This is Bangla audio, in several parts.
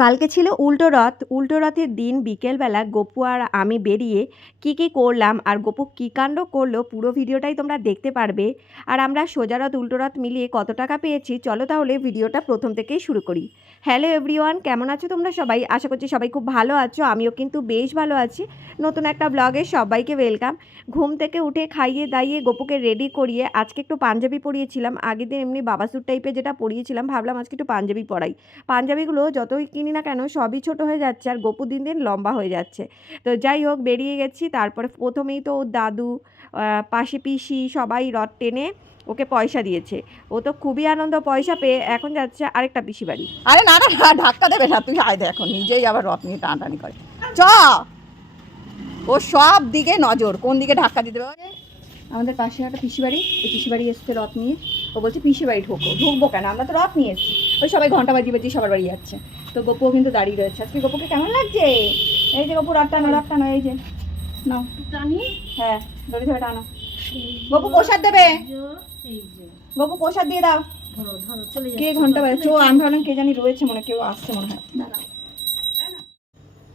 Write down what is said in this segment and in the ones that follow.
কালকে ছিল উল্টো রথ। উল্টো রথের দিন বিকেলবেলা গপু আর আমি বেরিয়ে কী করলাম আর গপু কী কাণ্ড করলো পুরো ভিডিওটাই তোমরা দেখতে পারবে। আর আমরা সোজা রথ উল্টো রথ মিলিয়ে কত টাকা পেয়েছি চলো তাহলে ভিডিওটা প্রথম থেকেই শুরু করি। হ্যালো এভরিওয়ান, কেমন আছো তোমরা সবাই? আশা করছি সবাই খুব ভালো আছো, আমিও কিন্তু বেশ ভালো আছি। নতুন একটা ব্লগে সবাইকে ওয়েলকাম। ঘুম থেকে উঠে খাইয়ে দাইয়ে গপুকে রেডি করিয়ে আজকে একটু পাঞ্জাবি পরিয়েছিলাম। আগের দিন এমনি বাবাসুর টাইপের যেটা পরিয়েছিলাম, ভাবলাম আজকে একটু পাঞ্জাবি পরাই। পাঞ্জাবিগুলো যতই কিনি না কেন সবই ছোট হয়ে যাচ্ছে আর গপু দিন দিন লম্বা হয়ে যাচ্ছে। তো যাই হোক বেরিয়ে গেছি। তারপরে প্রথমেই তো ওর দাদু পাশে পিসি সবাই রথ টেনে ওকে পয়সা দিয়েছে। ও তো খুবই আনন্দ পয়সা পেয়ে। এখন যাচ্ছে আরেকটা পিসি বাড়ি। আরে না না না, ধাক্কা দেবে না, তুই আয় দেখো নিজেই আবার রথ নিয়ে টানাটানি করে। চ, ও সব দিকে নজর, কোন দিকে ধাক্কা দিতে হবে। আমাদের পাশে একটা পিসি বাড়ি, ওই পিসি বাড়ি এসছে রথ নিয়ে। ও বলছে পিসি বাড়ি ঢুকবো কেন, আমরা তো রথ নিয়ে এসেছি। ওই সবাই ঘন্টা বাজি বাজি সবার বাড়ি যাচ্ছে। তো গপুও কিন্তু দাঁড়িয়ে রয়েছে। আজকে গপুকে কেমন লাগছে? এই যে গপু রথ টানো, এই যে নাও টানি। হ্যাঁ ধরে ধরে টানো। গপু প্রসাদ দেবে, গপু প্রসাদ দিয়ে দাও। কে ঘন্টা বাজছে? ও আমি ভাবলাম কে জানি রয়েছে, মনে কেউ আসছে মনে হয়।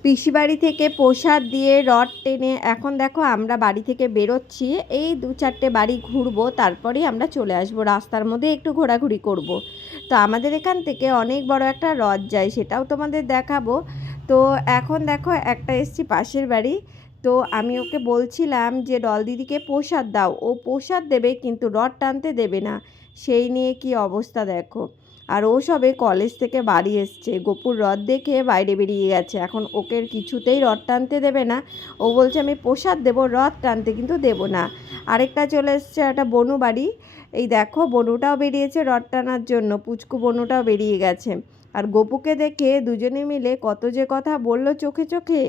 পিসি বাড়ি থেকে প্রসাদ দিয়ে রথ টেনে এখন দেখো আমরা বাড়ি থেকে বেরোচ্ছি। এই 2-4টে বাড়ি ঘুরবো, তারপরেই আমরা চলে আসবো। রাস্তার মধ্যে একটু ঘোরাঘুরি করব। তো আমাদের এখান থেকে অনেক বড় একটা রথ যায়, সেটাও তোমাদের দেখাবো। তো এখন দেখো একটা এসছি পাশের বাড়ি। তো আমি ওকে বলছিলাম যে ডল দিদিকে প্রসাদ দাও, ও প্রসাদ দেবে কিন্তু রথ টানতে দেবে না। সেই নিয়ে কি অবস্থা দেখো। আর ও সবে কলেজ থেকে বাড়ি এসছে, গপুর রথ দেখে বাইরে বেরিয়ে গেছে। এখন ওকে কিছুতেই রথ টানতে দেবে না। ও বলছে আমি প্রসাদ দেবো, রথ টানতে কিন্তু দেবো না। আরেকটা চলে এসছে একটা বনু বাড়ি। এই দেখো বনুটাও বেরিয়েছে রথ টানার জন্য, পুচকু বনুটাও বেরিয়ে গেছে। আর গপুকে দেখে দুজনে মিলে কত যে কথা বললো চোখে চোখে।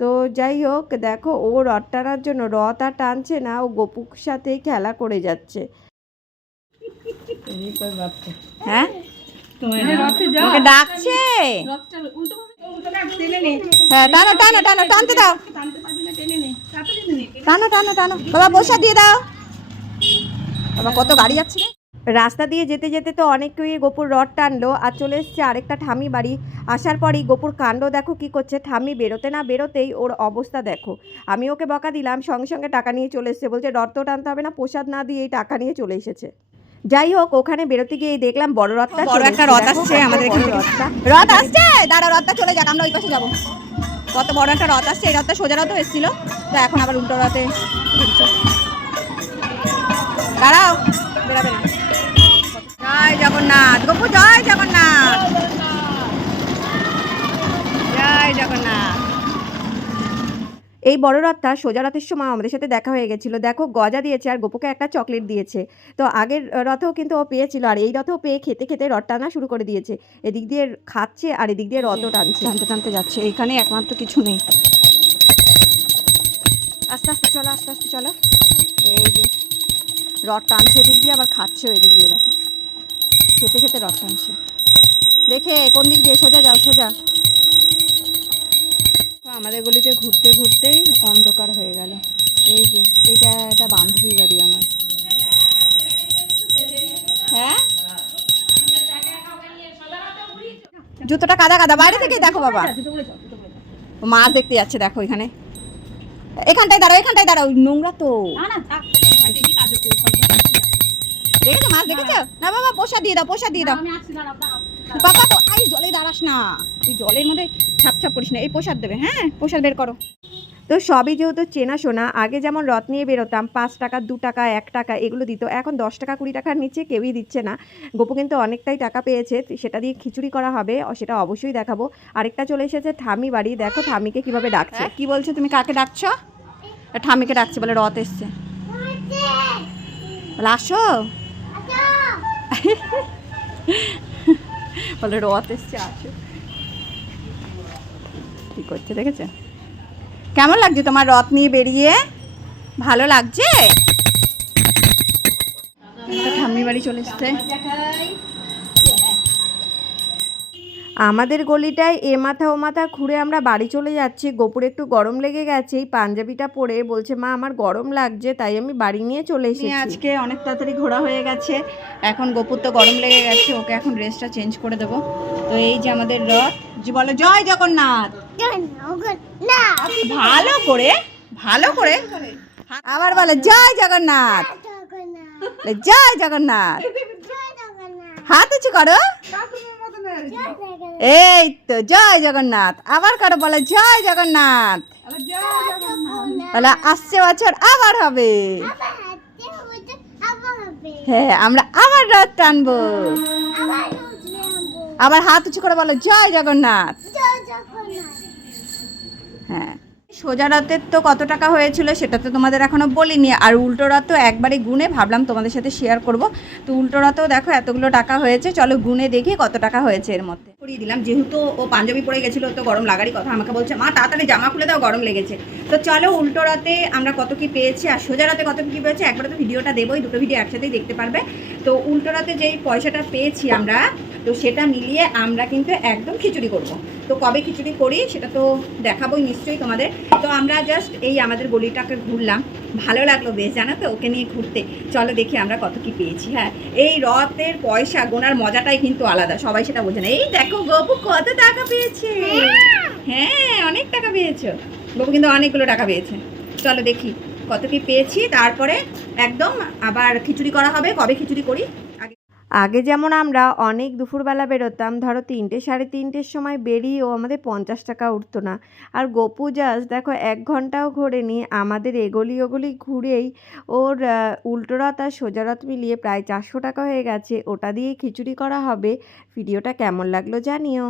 তো যাই হোক দেখো ও রথ টানার জন্য রথ আর টানছে না, ও গপুর সাথেই খেলা করে যাচ্ছে। হ্যাঁ ওকে ডাকছে। হ্যাঁ টানো টানো টানো, টানতে দাও, টানো টানো টানো। বাবা প্রসাদ দিয়ে দাও। বাবা কত গাড়ি যাচ্ছে রে। রাস্তা দিয়ে যেতে যেতে তো অনেকেই গপুর রথ টানলো আর চলে এসছে আরেকটা ঠামি বাড়ি। আসার পরই গপুর কাণ্ড দেখো কি করছে। ঠামি বেরোতে না বেরোতেই ওর অবস্থা দেখো। আমি ওকে বকা দিলাম, সঙ্গে সঙ্গে টাকা নিয়ে চলে এসেছে। বলছে রথ তো টানতে হবে না, প্রসাদ না দিয়ে এই টাকা নিয়ে চলে এসেছে। যাই হোক ওখানে বেরোতে গিয়ে দেখলাম বড় রথটা, বড় একটা রথ আসছে আমাদের এখান থেকে। রথ আসছে, দাঁড়া রথটা চলে যাক, আমরা ওই পাশে যাবো। কত বড় একটা রথ আসছে। এই রথটা সোজা রথও এসেছিল, তো এখন আবার উল্টো রথে দাঁড়াও। জয় জগন্নাথ গপু, জয় জগন্নাথ, জয় জগন্নাথ। এই বড় রথটা সোজা রথের সময় আমাদের সাথে দেখা হয়ে গেছিলো। দেখো গজা দিয়েছে আর গপুকে একটা চকলেট দিয়েছে। তো আগের রথেও কিন্তু ও পেয়েছিল আর এই রথেও পেয়ে খেতে খেতে রথ টানা শুরু করে দিয়েছে। এদিক দিয়ে খাচ্ছে আর এদিক দিয়ে রথও টানছে। টানতে টানতে যাচ্ছে, এইখানে একমাত্র কিছু নেই। আস্তে আস্তে চলো, আস্তে আস্তে চলো। এই যে রথ টানছে এদিক দিয়ে, আবার খাচ্ছে এদিক দিয়ে। দেখো খেতে খেতে রথ টানছে। দেখে কোন দিক দিয়ে? সোজা যাও, সোজা। আমাদের গলিতে ঘুরতে ঘুরতেই অন্ধকার হয়ে গেল। এই যে এইটা একটা বান্ধবী বাড়ি আমার। হ্যাঁ জুতোটা কাদা কাদা, বাইরে থেকে দেখো বাবা। মাছ দেখতে যাচ্ছে দেখো এখানে। এখানটায় দাঁড়াও, এখানটায় দাঁড়াও, নোংরা তো। দেখেছো মাছ দেখেছো? না বাবা প্রসাদ দিয়ে দাও, প্রসাদ দিয়ে দাও। বাবা এই জলে দাঁড়াস না, তুই জলের মধ্যে ছাপ ছাপ করিস না। এই প্রসাদ দেবে, হ্যাঁ প্রসাদ বের করো। তো সবই যেহেতু চেনাশোনা, আগে যেমন রথ নিয়ে বেরোতাম 5 টাকা 2 টাকা 1 টাকা এগুলো দিত, এখন 10 টাকা 20 টাকার নিচে কেউই দিচ্ছে না। গপু কিন্তু অনেকটাই টাকা পেয়েছে, সেটা দিয়ে খিচুড়ি করা হবে, সেটা অবশ্যই দেখাবো। আরেকটা চলে এসেছে ঠামি বাড়ি। দেখো ঠামিকে কিভাবে ডাকছে। কি বলছো তুমি? কাকে ডাকছো? ঠামিকে ডাকছে, বলে রথ এসছে। বলে আসো, বলে রথ এসছে আসো। কি করছে দেখেছো? কেমন লাগছে তোমার রথ নিয়ে বেরিয়ে? ভালো লাগছে? ঠাম্মি বাড়ি চলে এসছে। আমাদের গলিটায় এ মাথা ও মাথা ঘুরে আমরা বাড়ি চলে যাচ্ছি। গপুর একটু গরম লেগে গেছে, এই পাঞ্জাবিটা পরে বলছে মা আমার গরম লাগছে, তাই আমি বাড়ি নিয়ে চলে এসেছি। আজকে অনেক তাড়াতাড়ি ঘোরা হয়ে গেছে, এখন গপুর তো গরম লেগে গেছে, ওকে এখন ড্রেসটা চেঞ্জ করে দেবো। তো এই যে আমাদের রথ, যে বলো জয় জগন্নাথ, ভালো করে ভালো করে আবার বলে জয় জগন্নাথ, জয় জগন্নাথ, হাত উঁচু করো, এই তো জয় জগন্নাথ, আবার করো, বলে জয় জগন্নাথ, বলে আসছে বছর আবার হবে, হ্যাঁ আমরা আবার রথ টানবো, আবার হাত উঁচু করে বলো জয় জগন্নাথ। হ্যাঁ, সোজা রথের তো কত টাকা হয়েছিল সেটা তো তোমাদের এখনো বলিনি, আর উল্টো রথ তো একবারে গুনে ভাবলাম তোমাদের সাথে শেয়ার করব। তো উল্টো রথেও দেখো এতগুলো টাকা হয়েছে, চলো গুনে দেখি কত টাকা হয়েছে এর মধ্যে। করিয়ে দিলাম, যেহেতু ও পাঞ্জাবি পরে গেছিলো তো গরম লাগারই কথা, আমাকে বলছে মা তাড়াতাড়ি জামা খুলে দাও গরম লেগেছে। তো চলো উল্টো রথে আমরা কত কি পেয়েছি আর সোজা রথে কত কি পেয়েছি একবারে তো ভিডিওটা দেবোই, দুটো ভিডিও একসাথেই দেখতে পারবে। তো উল্টো রথে যেই পয়সাটা পেয়েছি আমরা, তো সেটা মিলিয়ে আমরা কিন্তু একদম খিচুড়ি করব। তো কবে খিচুড়ি করি সেটা তো দেখাবোই নিশ্চয়ই তোমাদের। তো আমরা জাস্ট এই আমাদের গলিটাকে ঘুরলাম, ভালো লাগলো বেশ, জানো তো ওকে নিয়ে ঘুরতে। চলো দেখি আমরা কত কি পেয়েছি। হ্যাঁ, এই রথের পয়সা গোনার মজাটাই কিন্তু আলাদা, সবাই সেটা বোঝে না। এই দেখো গপু কত টাকা পেয়েছে, হ্যাঁ অনেক টাকা পেয়েছো, গপু কিন্তু অনেকগুলো টাকা পেয়েছে। চলো দেখি কত কি পেয়েছি, তারপরে একদম আবার খিচুড়ি করা হবে। কবে খিচুড়ি করি, আগে যেমন আমরা অনেক দুপুরবেলা বেরোতাম, ধরো 3টে সাড়ে 3টের সময় বেরিয়েও আমাদের 50 টাকা উঠতো না। আর গপু জাস্ট দেখো 1 ঘন্টাও ঘোরেনি, আমাদের এগলি ওগলি ঘুরেই ওর উল্টো রথ আর সোজা রথ মিলিয়ে প্রায় 400 টাকা হয়ে গেছে। ওটা দিয়ে খিচুড়ি করা হবে। ভিডিওটা কেমন লাগলো জানিও।